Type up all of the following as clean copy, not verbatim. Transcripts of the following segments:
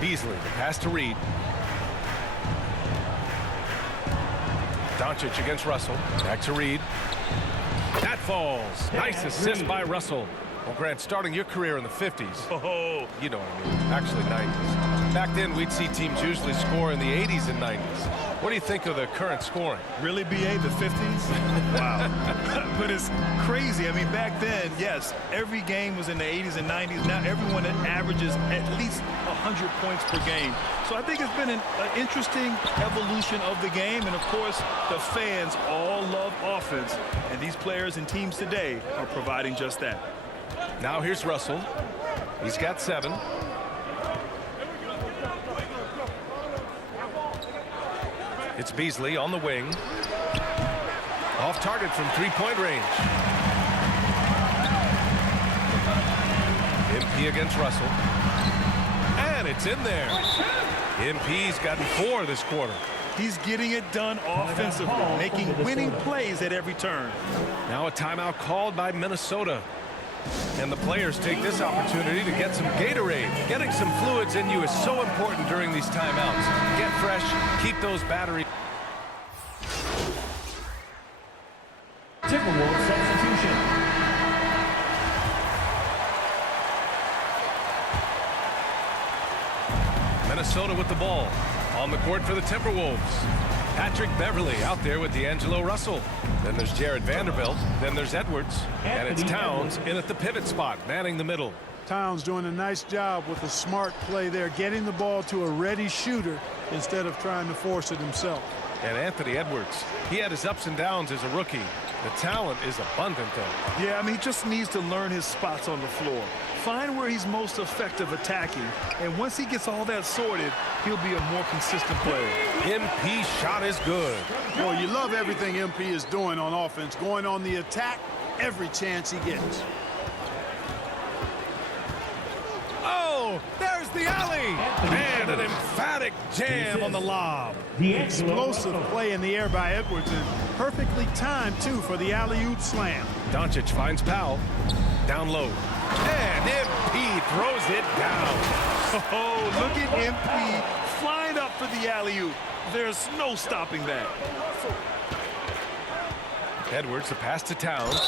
Beasley, the pass to Reed. Doncic against Russell. Back to Reed. That falls. Nice assist by Russell. Well, Grant, starting your career in the 50s. Oh, you know what I mean. Actually, 90s. Back then, we'd see teams usually score in the 80s and 90s. What do you think of the current scoring? Really, B.A., the 50s? Wow. But it's crazy. I mean, back then, yes, every game was in the 80s and 90s. Now everyone averages at least 100 points per game. So I think it's been an interesting evolution of the game. And, of course, the fans all love offense. And these players and teams today are providing just that. Now here's Russell. He's got 7. It's Beasley on the wing. Off target from three-point range. MP against Russell. And it's in there. MP's gotten 4 this quarter. He's getting it done offensively, making winning plays at every turn. Now a timeout called by Minnesota. And the players take this opportunity to get some Gatorade. Getting some fluids in you is so important during these timeouts. Get fresh, keep those batteries. Timberwolves substitution. Minnesota with the ball. On the court for the Timberwolves. Patrick Beverly out there with D'Angelo Russell. Then there's Jared Vanderbilt. Then there's Edwards. And it's Towns in at the pivot spot, manning the middle. Towns doing a nice job with a smart play there, getting the ball to a ready shooter instead of trying to force it himself. And Anthony Edwards, he had his ups and downs as a rookie. The talent is abundant, though. Yeah, I mean, he just needs to learn his spots on the floor. Find where he's most effective attacking. And once he gets all that sorted, he'll be a more consistent player. MP shot is good. Well, you love everything MP is doing on offense, going on the attack every chance he gets. Oh, there's the alley. And an emphatic jam on the lob. Explosive play in the air by Edwards, and perfectly timed, too, for the alley-oop slam. Doncic finds Powell. Down low. And MP throws it down. Oh, look at MP flying up for the alley-oop. There's no stopping that. Edwards, the pass to Towns.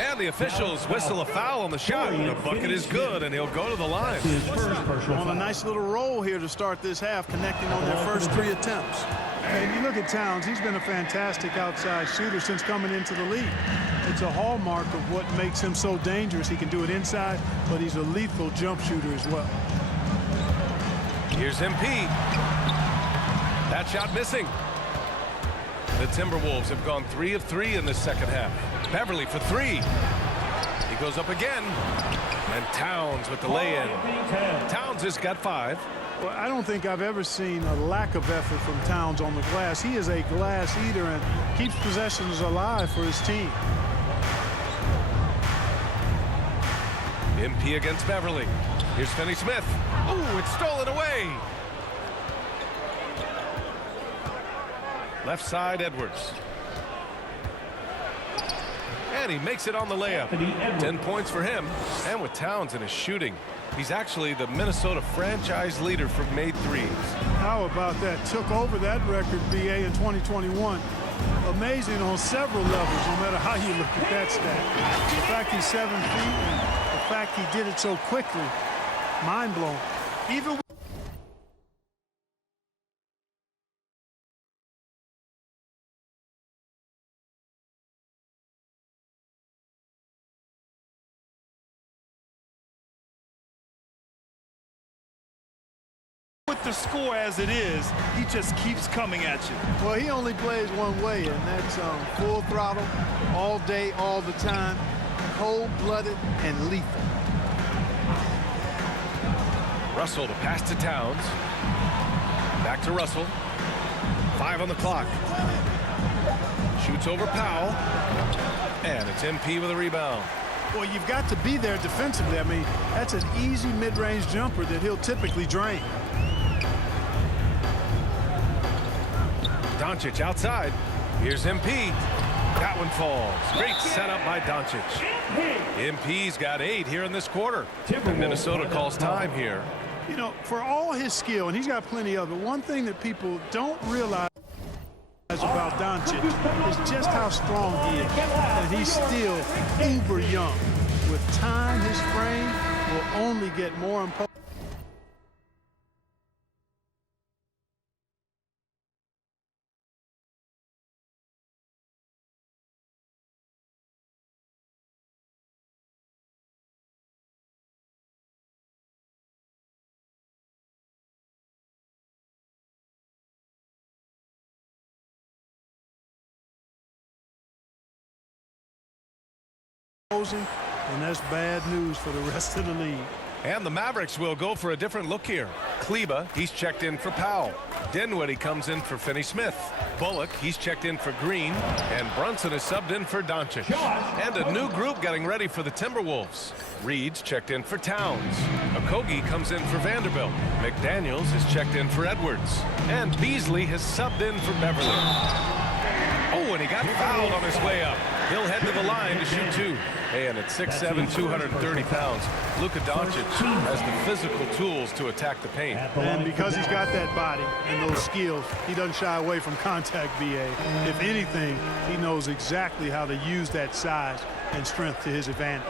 And the officials whistle a foul on the shot. The bucket is good, and he'll go to the line. On a nice little roll here to start this half, connecting on their first 3 attempts. And you look at Towns, he's been a fantastic outside shooter since coming into the league. It's a hallmark of what makes him so dangerous. He can do it inside, but he's a lethal jump shooter as well. Here's MP. That shot missing. The Timberwolves have gone 3 of 3 in this second half. Beverly for 3. He goes up again. And Towns with the lay-in. Towns has got 5. Well, I don't think I've ever seen a lack of effort from Towns on the glass. He is a glass eater and keeps possessions alive for his team. MP against Beverly. Here's Finney-Smith. Ooh, it's stolen away. Left side, Edwards. And he makes it on the layup. 10 points for him. And with Towns in his shooting, he's actually the Minnesota franchise leader for made threes. How about that? Took over that record, BA, in 2021. Amazing on several levels, no matter how you look at that stat. The fact he's 7 feet and the fact he did it so quickly, mind-blowing. Even with the score as it is, he just keeps coming at you. Well, he only plays one way, and that's full throttle, all day, all the time, cold-blooded and lethal. Russell to pass to Towns. Back to Russell. 5 on the clock. Shoots over Powell. And it's MP with a rebound. Well, you've got to be there defensively. I mean, that's an easy mid-range jumper that he'll typically drain. Doncic outside. Here's MP. That one falls. Great setup by Doncic. MP's got 8 here in this quarter. And Minnesota calls time here. You know, for all his skill, and he's got plenty of it, one thing that people don't realize about Doncic is just how strong he is. And he's still uber young. With time, his frame will only get more imposing. And that's bad news for the rest of the league. And the Mavericks will go for a different look here. Kleba, he's checked in for Powell. Dinwiddie comes in for Finney-Smith. Bullock, he's checked in for Green. And Brunson is subbed in for Doncic. And a new group getting ready for the Timberwolves. Reed's checked in for Towns. Okogie comes in for Vanderbilt. McDaniels is checked in for Edwards. And Beasley has subbed in for Beverly. Oh, and he got fouled on his way up. He'll head to the line to shoot two. And at 6'7", 230 pounds, Luka Doncic has the physical tools to attack the paint. And because he's got that body and those skills, he doesn't shy away from contact, B.A. If anything, he knows exactly how to use that size and strength to his advantage.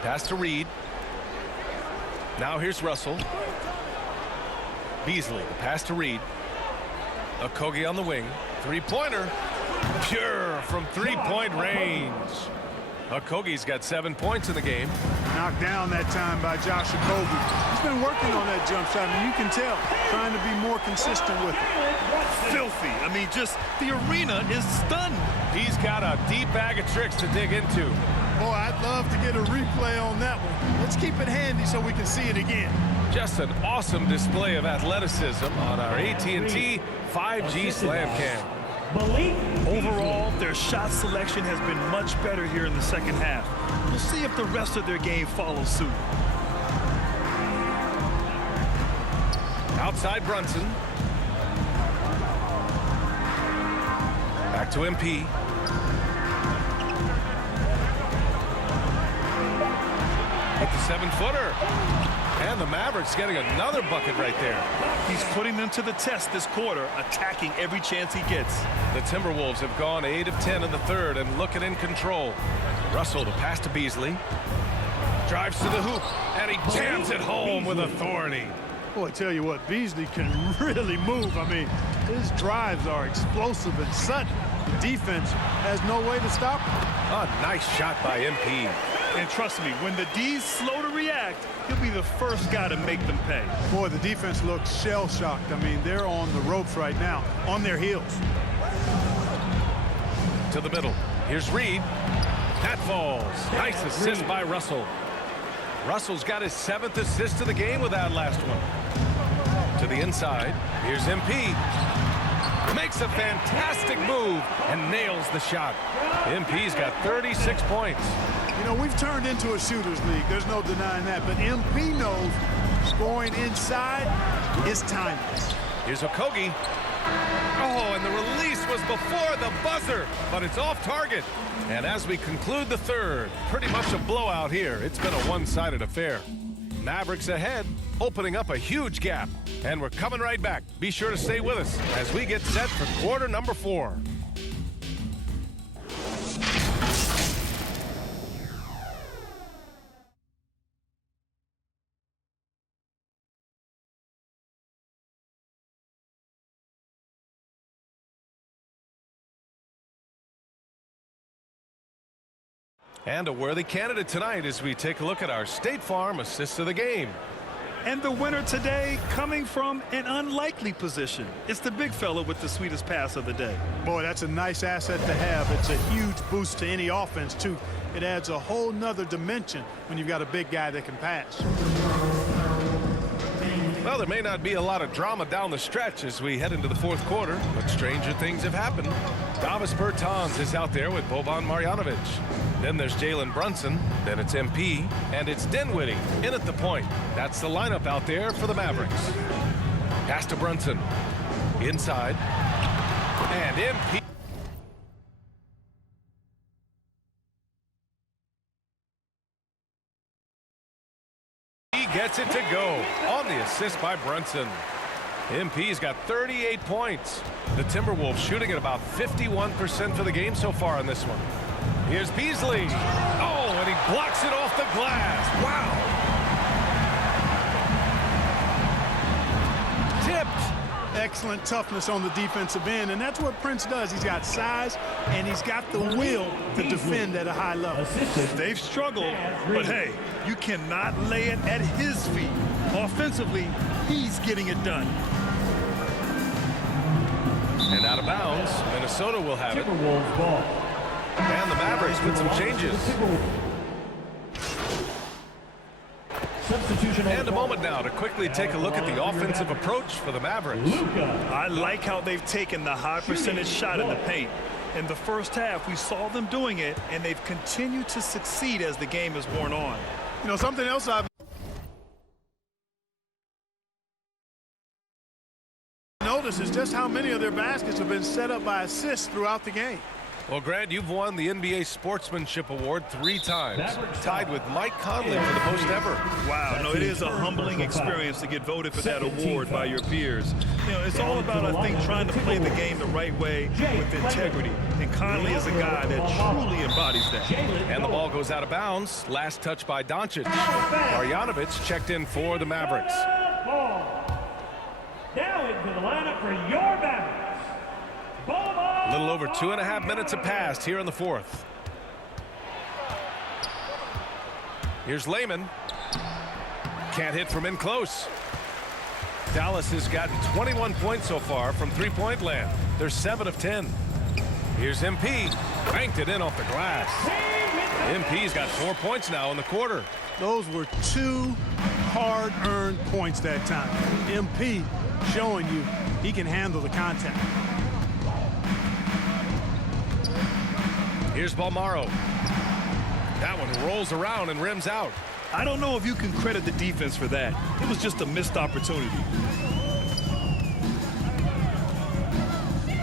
Pass to Reed. Now here's Russell. Beasley, the pass to Reed. Okogie on the wing. Three-pointer. Pure from three-point range. Okogie's got 7 points in the game. Knocked down that time by Josh Okogie. He's been working on that jump shot, and you can tell, trying to be more consistent with it. Filthy. I mean, just the arena is stunned. He's got a deep bag of tricks to dig into. Boy, I'd love to get a replay on that one. Let's keep it handy so we can see it again. Just an awesome display of athleticism on our AT&T 5G Slam Cam. Overall, their shot selection has been much better here in the second half. We'll see if the rest of their game follows suit. Outside Brunson. Back to MP. With the 7-footer. And the Mavericks getting another bucket right there. He's putting them to the test this quarter, attacking every chance he gets. The Timberwolves have gone 8 of 10 in the third and looking in control. Russell, the pass to Beasley. Drives to the hoop, and he jams it home with authority. Boy, I tell you what, Beasley can really move. I mean, his drives are explosive and sudden. The defense has no way to stop him. A nice shot by MP. And trust me, when the D's slow to react, he'll be the first guy to make them pay. Boy, the defense looks shell-shocked. I mean, they're on the ropes right now, on their heels. To the middle. Here's Reed. That falls. Nice assist by Russell. Russell's got his 7th assist of the game with that last one. To the inside. Here's MP. Makes a fantastic move and nails the shot. MP's got 36 points. You know, we've turned into a shooter's league. There's no denying that. But MP knows scoring inside is timeless. Here's Okogie. Oh, and the release was before the buzzer, but it's off target. And as we conclude the third, pretty much a blowout here. It's been a one-sided affair. Mavericks ahead, opening up a huge gap. And we're coming right back. Be sure to stay with us as we get set for quarter number 4. And a worthy candidate tonight as we take a look at our State Farm assist of the game. And the winner today coming from an unlikely position. It's the big fella with the sweetest pass of the day. Boy, that's a nice asset to have. It's a huge boost to any offense, too. It adds a whole nother dimension when you've got a big guy that can pass. Well, there may not be a lot of drama down the stretch as we head into the fourth quarter, but stranger things have happened. Davis Bertans is out there with Boban Marjanovic. Then there's Jalen Brunson. Then it's MP. And it's Dinwiddie in at the point. That's the lineup out there for the Mavericks. Pass to Brunson. Inside. And MP. gets it to go on the assist by Brunson. MP's got 38 points. The Timberwolves shooting at about 51% for the game so far on this one. Here's Beasley. Oh, and he blocks it off the glass. Wow. Tipped. Excellent toughness on the defensive end, and that's what Prince does. He's got size, and he's got the will to defend at a high level. They've struggled, but hey, you cannot lay it at his feet. Offensively, he's getting it done. And out of bounds, Minnesota will have it. Timberwolves ball. And the Mavericks with some changes. Substitution. And a moment now to quickly take a look at the offensive approach for the Mavericks. I like how they've taken the high percentage shot in the paint. In the first half, we saw them doing it, and they've continued to succeed as the game has worn on. You know, something else I've noticed is just how many of their baskets have been set up by assists throughout the game. Well, Grant, you've won the NBA Sportsmanship Award 3 times, tied with Mike Conley for the most ever. Wow, no, it is a humbling experience to get voted for that award by your peers. You know, it's all about, I think, trying to play the game the right way with integrity. And Conley is a guy that truly embodies that. And the ball goes out of bounds. Last touch by Doncic. Marjanovic checked in for the Mavericks. Now into the lineup for your Mavericks. A little over 2.5 minutes have passed here in the fourth. Here's Layman. Can't hit from in close. Dallas has gotten 21 points so far from three-point land. They're 7 of 10. Here's MP. Banked it in off the glass. MP's got 4 points now in the quarter. Those were 2 hard-earned points that time. MP showing you he can handle the contact. Here's Balmaro. That one rolls around and rims out. I don't know if you can credit the defense for that. It was just a missed opportunity.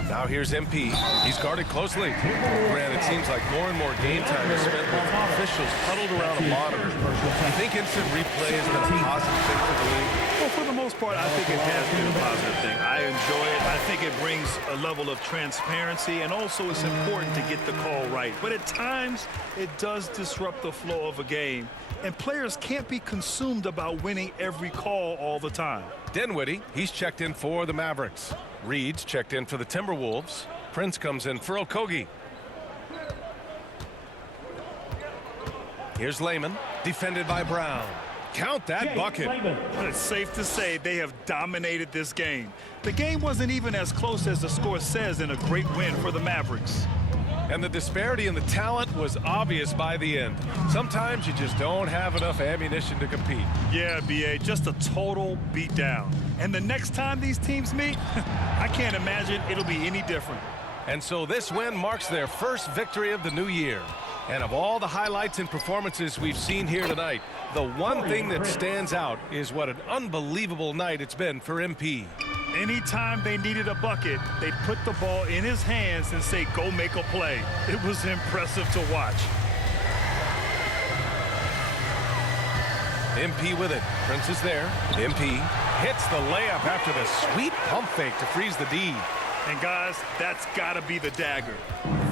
Now here's MP. He's guarded closely. Grant, it seems like more and more game time is spent with officials huddled around a monitor. I think instant replay has been a positive thing for the league. Well, for the most part, I think it has been a positive thing. I enjoy it. I think it brings a level of transparency, and also it's important to get the call right. But at times, it does disrupt the flow of a game, and players can't be consumed about winning every call all the time. Dinwiddie, he's checked in for the Mavericks. Reed's checked in for the Timberwolves. Prince comes in for Okogie. Here's Layman, defended by Brown. Count that bucket. But it's safe to say they have dominated this game. The game wasn't even as close as the score says in a great win for the Mavericks. And the disparity in the talent was obvious by the end. Sometimes you just don't have enough ammunition to compete. Yeah, B.A., just a total beatdown. And the next time these teams meet, I can't imagine it'll be any different. And so this win marks their first victory of the new year. And of all the highlights and performances we've seen here tonight, the one thing that stands out is what an unbelievable night it's been for MP. Anytime they needed a bucket, they'd put the ball in his hands and say, go make a play. It was impressive to watch. MP with it. Prince is there. MP hits the layup after the sweet pump fake to freeze the D. And guys, that's got to be the dagger.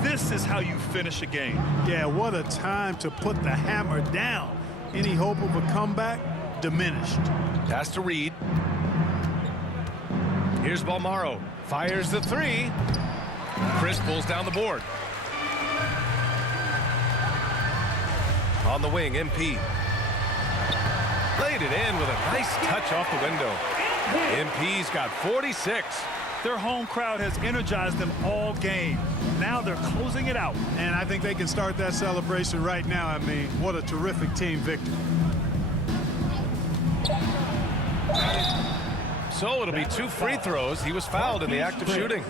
This is how you finish a game. Yeah, what a time to put the hammer down. Any hope of a comeback diminished. Pass to Reed. Here's Balmaro. Fires the three. Chris pulls down the board. On the wing, MP. Laid it in with a nice touch off the window. MP's got 46. Their home crowd has energized them all game. Now they're closing it out. And I think they can start that celebration right now. I mean, what a terrific team victory. So it'll be 2 free throws. He was fouled in the act of shooting.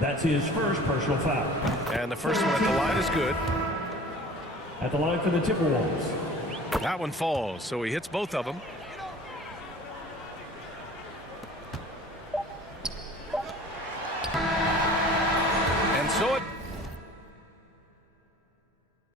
That's his first personal foul. And the first one at the line is good. At the line for the Timberwolves. That one falls, so he hits both of them.